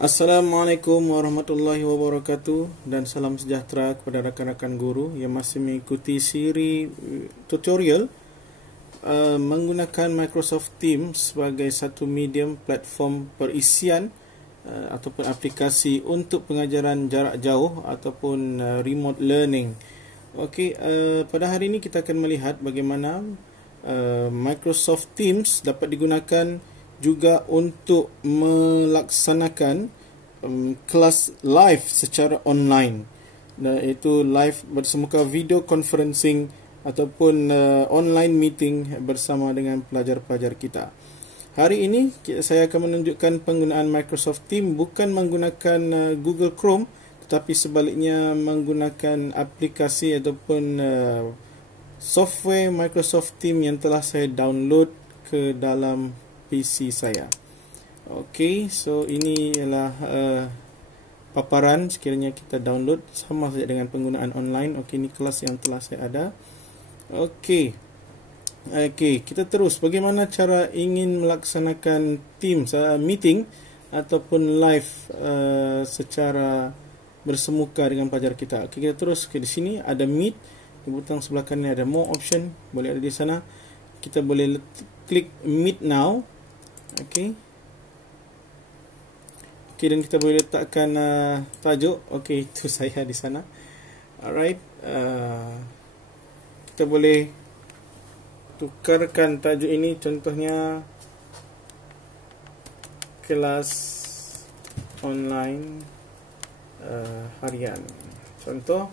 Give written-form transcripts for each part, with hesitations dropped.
Assalamualaikum warahmatullahi wabarakatuh dan salam sejahtera kepada rakan-rakan guru yang masih mengikuti siri tutorial menggunakan Microsoft Teams sebagai satu medium platform perisian ataupun aplikasi untuk pengajaran jarak jauh ataupun remote learning. Okey, pada hari ini kita akan melihat bagaimana Microsoft Teams dapat digunakan juga untuk melaksanakan kelas live secara online, iaitu live bersemuka video conferencing ataupun online meeting bersama dengan pelajar-pelajar kita. Hari ini saya akan menunjukkan penggunaan Microsoft Teams bukan menggunakan Google Chrome, tetapi sebaliknya menggunakan aplikasi ataupun software Microsoft Teams yang telah saya download ke dalam PC saya. Okey, so ini ialah paparan sekiranya kita download, sama saja dengan penggunaan online. Okey, ini kelas yang telah saya ada. Okey, kita terus. Bagaimana cara ingin melaksanakan Teams meeting ataupun live secara bersemuka dengan pelajar kita. Okey, kita terus ke di sini ada Meet, di butang sebelah kanan ada More Option, boleh ada di sana. Kita boleh klik Meet Now. Okey, dan kita boleh letakkan tajuk. Okey, itu saya di sana. Alright, kita boleh tukarkan tajuk ini, contohnya kelas online harian, contoh.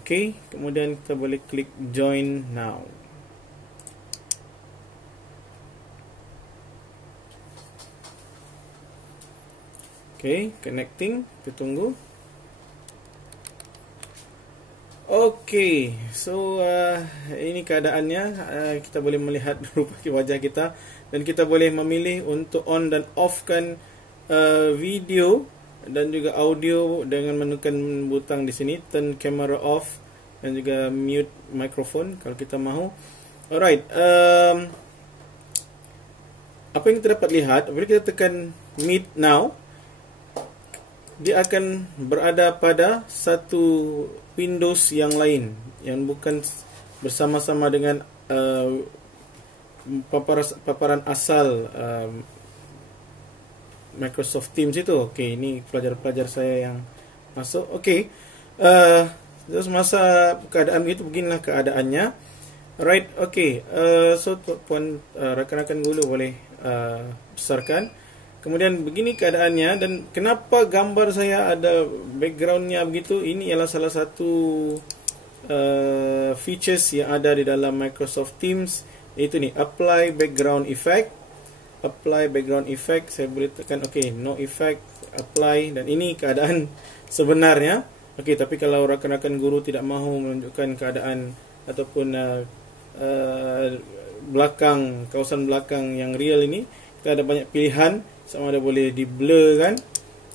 Okey, kemudian kita boleh klik Join Now. Okay, connecting. Kita tunggu. Okay, so ini keadaannya. Kita boleh melihat rupa wajah kita dan kita boleh memilih untuk on dan offkan video dan juga audio dengan menekan butang di sini, turn camera off, dan juga mute microphone kalau kita mahu. Alright, apa yang kita dapat lihat bila kita tekan Meet Now, dia akan berada pada satu Windows yang lain, yang bukan bersama-sama dengan paparan asal Microsoft Teams itu. Okey, ini pelajar-pelajar saya yang masuk. Okey, terus masa keadaan itu, beginilah keadaannya. Right, okey. So puan rakan-rakan guru boleh besarkan. Kemudian begini keadaannya, dan kenapa gambar saya ada backgroundnya begitu. Ini ialah salah satu features yang ada di dalam Microsoft Teams, iaitu ni, apply background effect. Apply background effect, saya boleh tekan okey, no effect, apply, dan ini keadaan sebenarnya. Okey, tapi kalau rakan-rakan guru tidak mahu menunjukkan keadaan ataupun belakang, kawasan belakang yang real ini, kita ada banyak pilihan. Sama ada boleh di blur kan,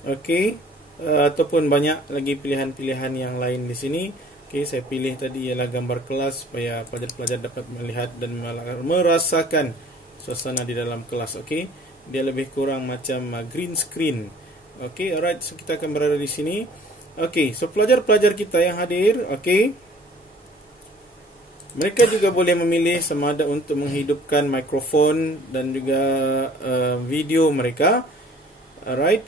okey, ataupun banyak lagi pilihan-pilihan yang lain di sini. Okey, saya pilih tadi ialah gambar kelas supaya pelajar-pelajar dapat melihat dan merasakan suasana di dalam kelas. Okey, dia lebih kurang macam green screen. Okey, alright, so kita akan berada di sini. Okey, so pelajar-pelajar kita yang hadir, okey, mereka juga boleh memilih sama ada untuk menghidupkan mikrofon dan juga video mereka. Alright,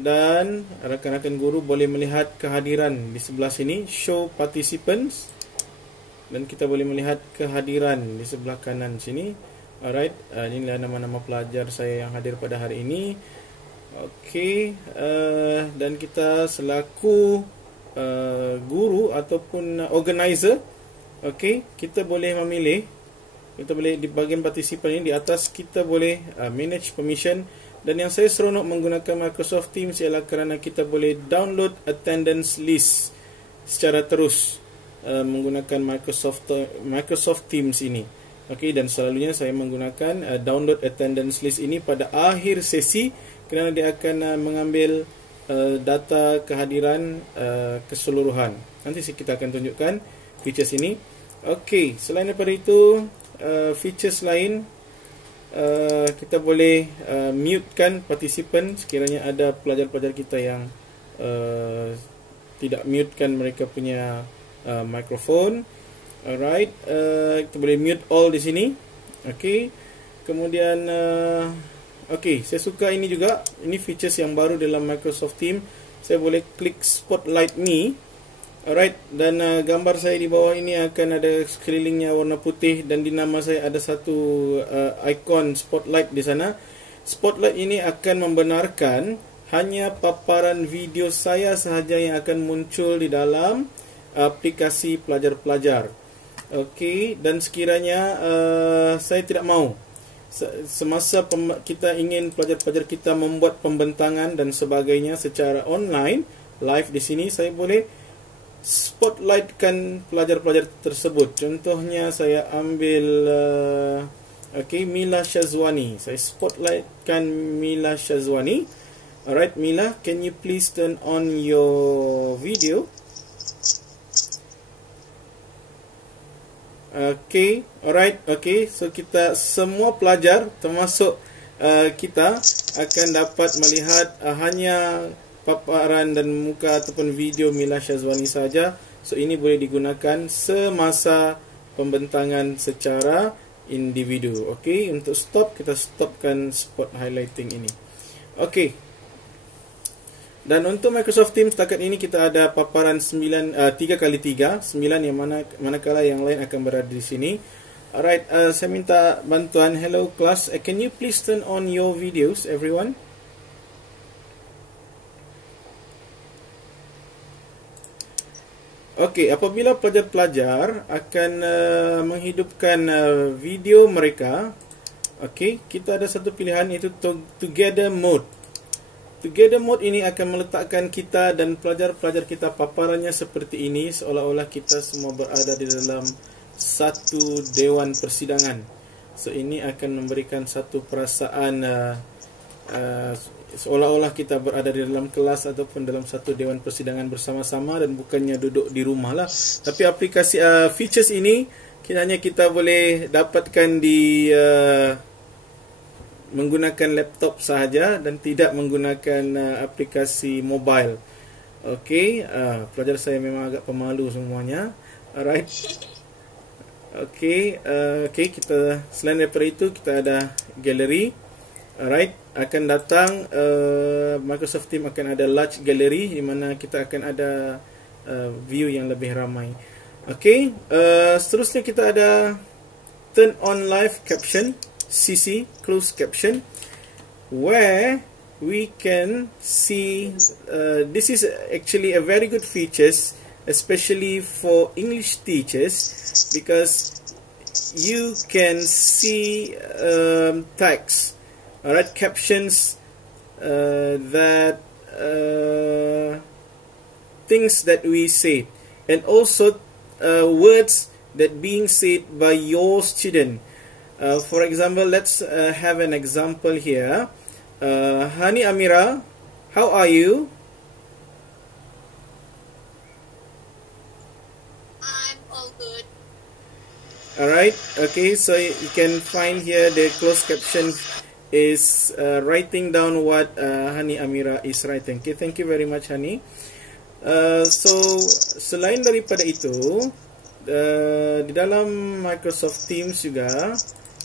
dan rakan-rakan guru boleh melihat kehadiran di sebelah sini, show participants, dan kita boleh melihat kehadiran di sebelah kanan sini. Alright, inilah nama-nama pelajar saya yang hadir pada hari ini. Okey, dan kita selaku guru ataupun organizer, okey, kita boleh memilih, kita boleh di bahagian partisipan ini di atas, kita boleh manage permission. Dan yang saya seronok menggunakan Microsoft Teams ialah kerana kita boleh download attendance list secara terus menggunakan Microsoft Teams ini. Okey, dan selalunya saya menggunakan download attendance list ini pada akhir sesi, kerana dia akan mengambil data kehadiran keseluruhan. Nanti kita akan tunjukkan features ini. Okey, selain daripada itu, features lain kita boleh mutekan participant sekiranya ada pelajar-pelajar kita yang tidak mutekan mereka punya mikrofon. Alright, kita boleh mute all di sini. Okay, kemudian okay, saya suka ini juga. Ini features yang baru dalam Microsoft Teams. Saya boleh klik Spotlight Me. Alright, dan gambar saya di bawah ini akan ada sekelilingnya warna putih, dan di nama saya ada satu ikon Spotlight di sana. Spotlight ini akan membenarkan hanya paparan video saya sahaja yang akan muncul di dalam aplikasi pelajar-pelajar. Okey, dan sekiranya saya tidak mahu semasa kita ingin pelajar-pelajar kita membuat pembentangan dan sebagainya secara online live di sini, saya boleh spotlightkan pelajar-pelajar tersebut. Contohnya saya ambil okey, Mila Syazwani. Saya spotlightkan Mila Syazwani. Alright, Mila, can you please turn on your video? Okay, alright, okay. So kita semua pelajar termasuk kita akan dapat melihat hanya paparan dan muka ataupun video Mila Syazwani saja. So ini boleh digunakan semasa pembentangan secara individu. Okay, untuk stop, kita stopkan spot highlighting ini. Okay. Dan untuk Microsoft Teams setakat ini kita ada paparan 3x3, 9 yang manakala yang lain akan berada di sini. Alright, saya minta bantuan. Hello class, can you please turn on your videos everyone? Okey, apabila pelajar-pelajar akan menghidupkan video mereka, okey, kita ada satu pilihan, iaitu Together Mode. Together Mode ini akan meletakkan kita dan pelajar-pelajar kita paparannya seperti ini, seolah-olah kita semua berada di dalam satu dewan persidangan. So ini akan memberikan satu perasaan seolah-olah kita berada di dalam kelas ataupun dalam satu dewan persidangan bersama-sama, dan bukannya duduk di rumah lah. Tapi aplikasi features ini hanya kita boleh dapatkan di menggunakan laptop sahaja dan tidak menggunakan aplikasi mobile. Okey, pelajar saya memang agak pemalu semuanya. Alright. Okey, kita selain daripada itu kita ada gallery. Alright, akan datang Microsoft Teams akan ada large gallery di mana kita akan ada view yang lebih ramai. Okey, seterusnya kita ada turn on live caption, CC, closed caption, where we can see this is actually a very good features, especially for English teachers, because you can see text, alright, captions that things that we say, and also words that being said by your student. For example, let's have an example here. Hani Amira, how are you? I'm all good. Alright, okay, so you can find here the closed caption is writing down what Hani Amira is writing. Okay, thank you very much, Hani. So, selain daripada itu, di dalam Microsoft Teams juga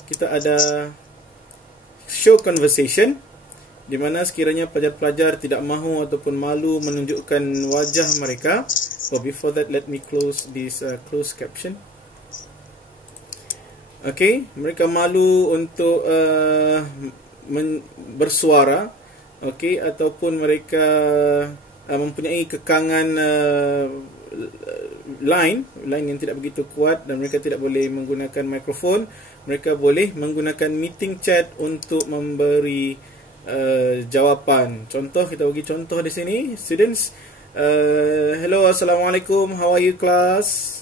kita ada show conversation, di mana sekiranya pelajar-pelajar tidak mahu ataupun malu menunjukkan wajah mereka. So before that, let me close this closed caption. Okay, mereka malu untuk bersuara, okay, ataupun mereka mempunyai kekangan line yang tidak begitu kuat dan mereka tidak boleh menggunakan mikrofon. Mereka boleh menggunakan meeting chat untuk memberi jawapan. Contoh, kita bagi contoh di sini. Students, hello, assalamualaikum, how are you class?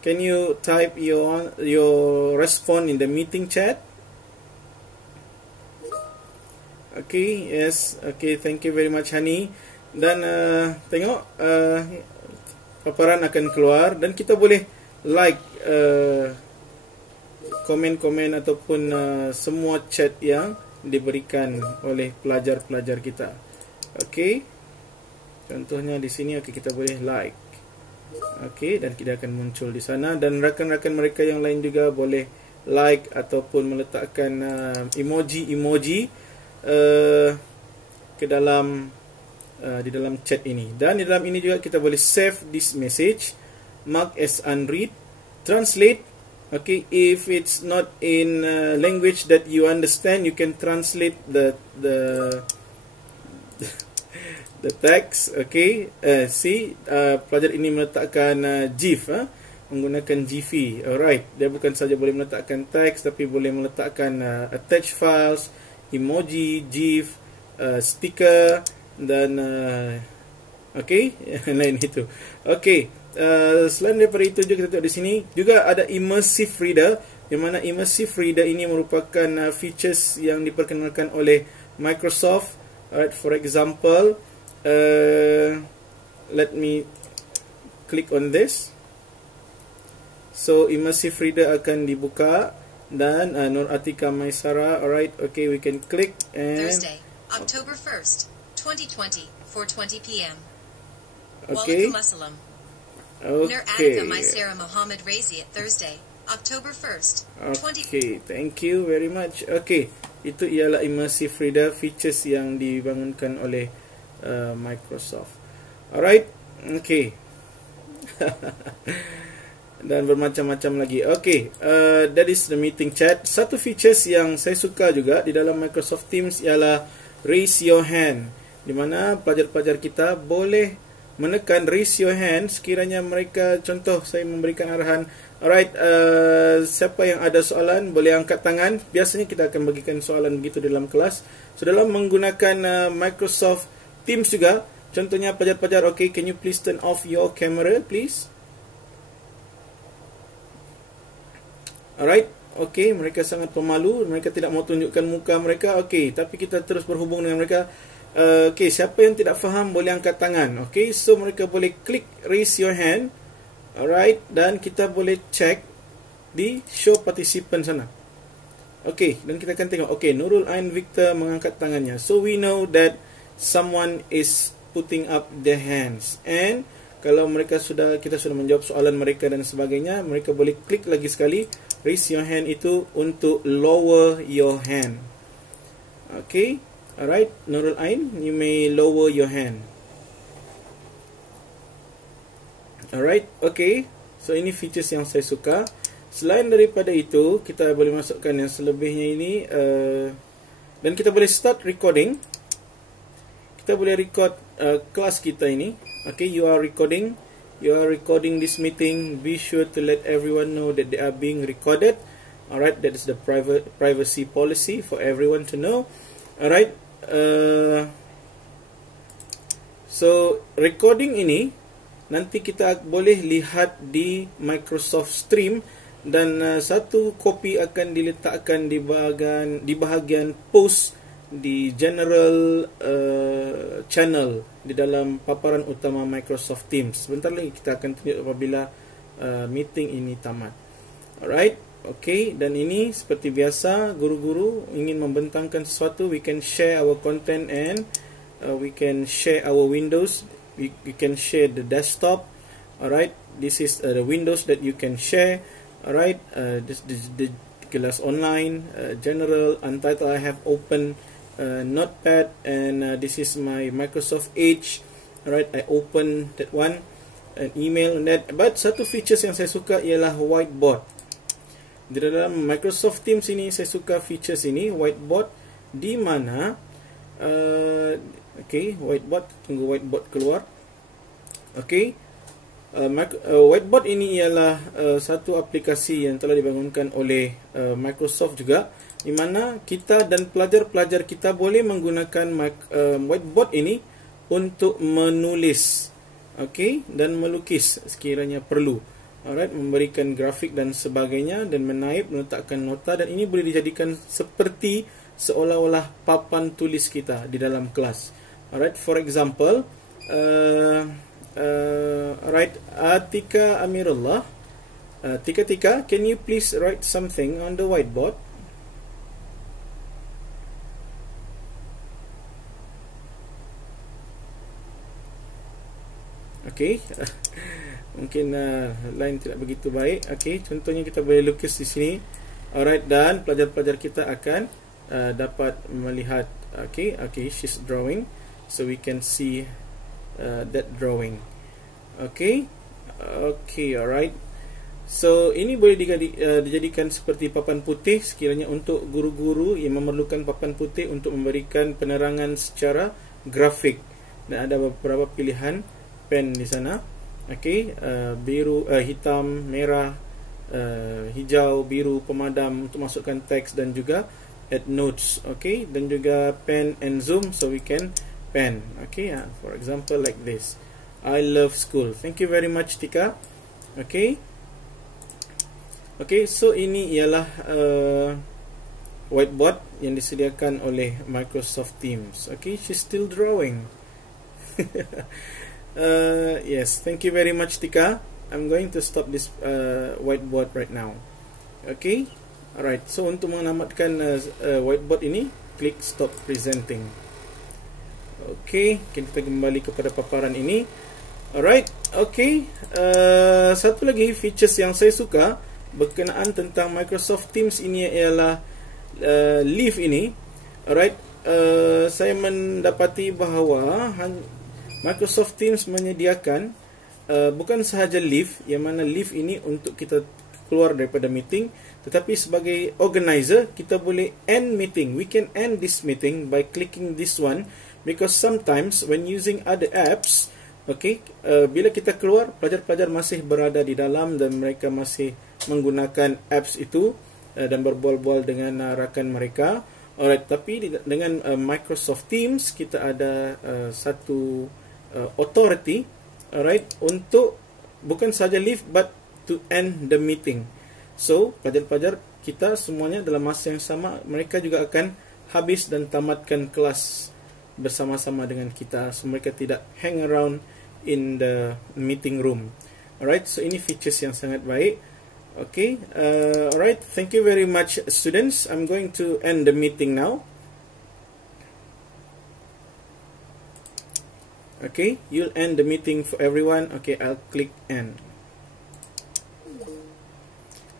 Can you type your response in the meeting chat? Okay, yes, okay, thank you very much, Hani. Dan tengok, paparan akan keluar dan kita boleh like komen-komen ataupun semua chat yang diberikan oleh pelajar-pelajar kita. Okey. Contohnya di sini kita boleh like. Okey, dan kita akan muncul di sana, dan rakan-rakan mereka yang lain juga boleh like ataupun meletakkan emoji-emoji ke dalam di dalam chat ini. Dan di dalam ini juga kita boleh save this message, mark as unread, translate. Okay, if it's not in language that you understand, you can translate the text. Okay, pelajar ini meletakkan GIF, menggunakan GIF. Alright, dia bukan saja boleh meletakkan teks, tapi boleh meletakkan attach files, emoji, GIF, stiker, dan lain itu. Okay, selain daripada itu juga kita tengok di sini juga ada immersive reader, yang mana immersive reader ini merupakan features yang diperkenalkan oleh Microsoft. Alright, for example, let me click on this. So immersive reader akan dibuka, dan Nur Atika Maisara. Alright, okay, we can click and Thursday, October 1st, 2020, 4:20 p.m. Okay. Waalaikumsalam. Nur Okay. Atika Maisara Muhammad Razi at Thursday, October 1st, 20. Okay, thank you very much. Okay, itu ialah immersive reader, features yang dibangunkan oleh Microsoft. Alright, okay. Dan bermacam-macam lagi. Okay, that is the meeting chat. Satu features yang saya suka juga di dalam Microsoft Teams ialah raise your hand, di mana pelajar-pelajar kita boleh menekan raise your hand sekiranya mereka, contoh saya memberikan arahan. Alright, siapa yang ada soalan boleh angkat tangan. Biasanya kita akan bagikan soalan begitu dalam kelas. So dalam menggunakan Microsoft Teams juga, contohnya pelajar-pelajar, okay, can you please turn off your camera please? Alright, okay, mereka sangat pemalu, mereka tidak mau tunjukkan muka mereka. Okay, tapi kita terus berhubung dengan mereka. Okay, siapa yang tidak faham boleh angkat tangan. Okay, so mereka boleh klik raise your hand. Alright, dan kita boleh check di show participant sana. Okay, dan kita akan tengok, okay, Nurul Ain Victor mengangkat tangannya. So we know that someone is putting up their hands. And kalau mereka kita sudah menjawab soalan mereka dan sebagainya, mereka boleh klik lagi sekali raise your hand itu untuk lower your hand. Okay, alright, Nurul Ain, you may lower your hand. Alright, okay. So ini features yang saya suka. Selain daripada itu, kita boleh masukkan yang selebihnya ini, dan kita boleh start recording. Kita boleh record kelas kita ini. Okay, you are recording this meeting. Be sure to let everyone know that they are being recorded. Alright, that is the privacy policy for everyone to know. Alright, so recording ini nanti kita boleh lihat di Microsoft Stream, dan satu kopi akan diletakkan di bahagian post di general channel di dalam paparan utama Microsoft Teams. Sebentar lagi kita akan tunjuk apabila meeting ini tamat. Alright, okay, dan ini seperti biasa, guru-guru ingin membentangkan sesuatu, we can share our content, and we can share our windows. We can share the desktop. Alright, this is the windows that you can share. Alright, this the class online, general, untitled. I have open Notepad, and this is my Microsoft Edge. Alright, I open that one, an email and that. But satu features yang saya suka ialah whiteboard. Di dalam Microsoft Teams ini saya suka features ini, whiteboard, di mana okay, whiteboard, tunggu whiteboard keluar. Okay, whiteboard ini ialah satu aplikasi yang telah dibangunkan oleh Microsoft juga, di mana kita dan pelajar-pelajar kita boleh menggunakan whiteboard ini untuk menulis, okay, dan melukis sekiranya perlu. Alright, memberikan grafik dan sebagainya, dan menaip, meletakkan nota, dan ini boleh dijadikan seperti seolah-olah papan tulis kita di dalam kelas. Alright, for example, alright, Atika Amirullah Tika, can you please write something on the whiteboard? Okay. Mungkin line tidak begitu baik. Okay, contohnya kita boleh lukis di sini. Alright, dan pelajar-pelajar kita akan dapat melihat. Okay, she's drawing, so we can see that drawing. Okay, alright. So ini boleh dijadikan seperti papan putih sekiranya untuk guru-guru yang memerlukan papan putih untuk memberikan penerangan secara grafik. Dan ada beberapa pilihan pen di sana. Okay, biru, hitam, merah, hijau, biru, pemadam untuk masukkan teks dan juga add notes. Okay, dan juga pen and zoom, so we can pen. Okay, for example like this. I love school. Thank you very much, Tika. Okay, so ini ialah whiteboard yang disediakan oleh Microsoft Teams. Okay, she's still drawing. Yes, thank you very much, Tika. I'm going to stop this whiteboard right now. Okay, alright. So untuk menamatkan whiteboard ini, klik stop presenting. Okay, kita kembali kepada paparan ini. Alright, okay. Satu lagi features yang saya suka berkenaan tentang Microsoft Teams ini ialah Leave ini. Alright, saya mendapati bahawa Microsoft Teams menyediakan bukan sahaja leave, yang mana leave ini untuk kita keluar daripada meeting, tetapi sebagai organizer kita boleh end meeting. We can end this meeting by clicking this one, because sometimes when using other apps, okay, bila kita keluar, pelajar-pelajar masih berada di dalam dan mereka masih menggunakan apps itu dan berbual-bual dengan rakan mereka. Alright, tapi dengan Microsoft Teams kita ada satu authority, alright, untuk bukan saja leave but to end the meeting. So pelajar-pelajar kita semuanya dalam masa yang sama, mereka juga akan habis dan tamatkan kelas bersama-sama dengan kita, so mereka tidak hang around in the meeting room. Alright, so ini features yang sangat baik. Okay, alright, thank you very much, students. I'm going to end the meeting now. Okay, you'll end the meeting for everyone. Okay, I'll click end.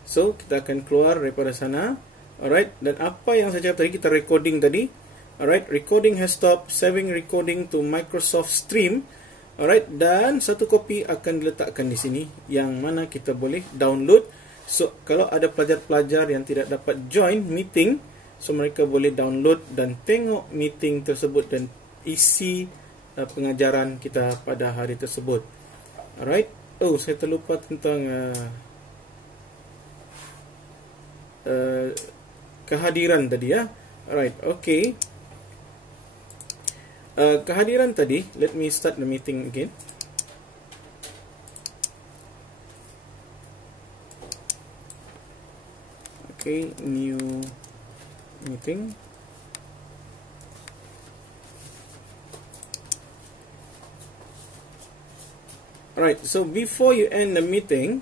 So, kita akan keluar daripada sana. Alright, dan apa yang saya cakap tadi, kita recording tadi. Alright, recording has stopped. Saving recording to Microsoft Stream. Alright, dan satu kopi akan diletakkan di sini, yang mana kita boleh download. So, kalau ada pelajar-pelajar yang tidak dapat join meeting, so mereka boleh download dan tengok meeting tersebut dan isi pengajaran kita pada hari tersebut. Alright. Oh, saya terlupa tentang kehadiran tadi ya. Alright, okay. Kehadiran tadi, let me start the meeting again. Okay, new meeting. Alright, so before you end the meeting,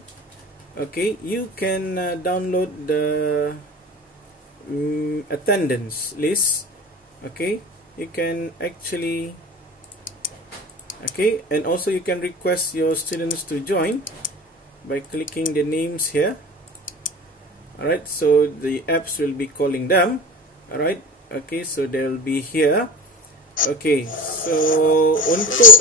okay, you can download the attendance list. Okay, you can actually, okay, and also you can request your students to join by clicking the names here. Alright, so the apps will be calling them. Alright, okay, so they will be here. Okay, so untuk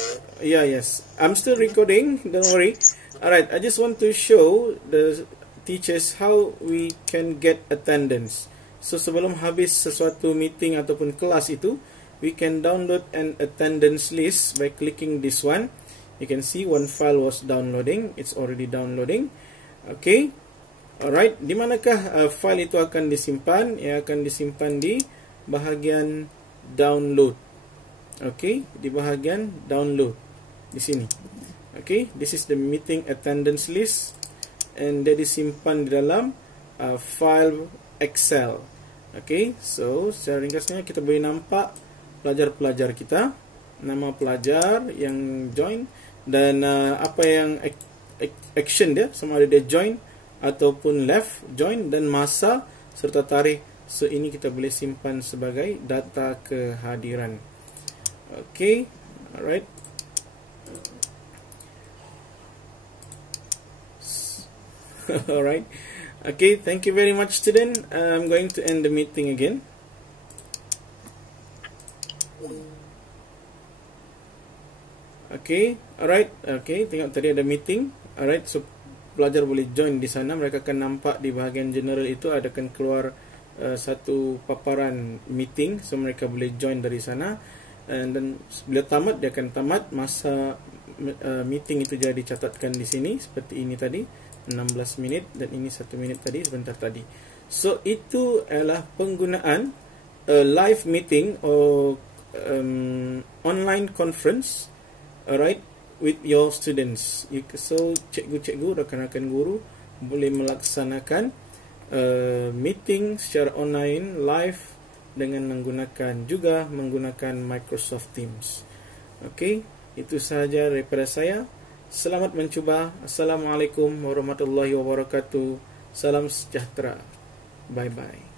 yes, I'm still recording, don't worry. Alright, I just want to show the teachers how we can get attendance. So sebelum habis sesuatu meeting ataupun kelas itu, we can download an attendance list by clicking this one. You can see one file was downloading, it's already downloading. Okay, alright, di manakah file itu akan disimpan? Ia akan disimpan di bahagian download. Okay, di bahagian download di sini. Okay, this is the meeting attendance list and dia disimpan di dalam file Excel. Okay, so secara ringkasnya kita boleh nampak pelajar-pelajar kita, nama pelajar yang join dan apa yang action dia, sama ada dia join ataupun left join dan masa serta tarikh. So ini kita boleh simpan sebagai data kehadiran. Okay, alright. Alright. Okay, thank you very much, student. I'm going to end the meeting again. Okay, alright. Okay, tengok tadi ada meeting. Alright, so pelajar boleh join di sana. Mereka akan nampak di bahagian general itu ada akan keluar satu paparan meeting. So mereka boleh join dari sana. And then bila tamat, dia akan tamat. Masa meeting itu jadi dicatatkan di sini seperti ini tadi, 16 minit, dan ini 1 minit tadi, sebentar tadi. So itu adalah penggunaan live meeting or online conference, alright, with your students. So cikgu-cikgu, rakan-rakan guru boleh melaksanakan meeting secara online live dengan menggunakan Microsoft Teams. Okay, itu sahaja daripada saya. Selamat mencuba. Assalamualaikum warahmatullahi wabarakatuh. Salam sejahtera. Bye-bye.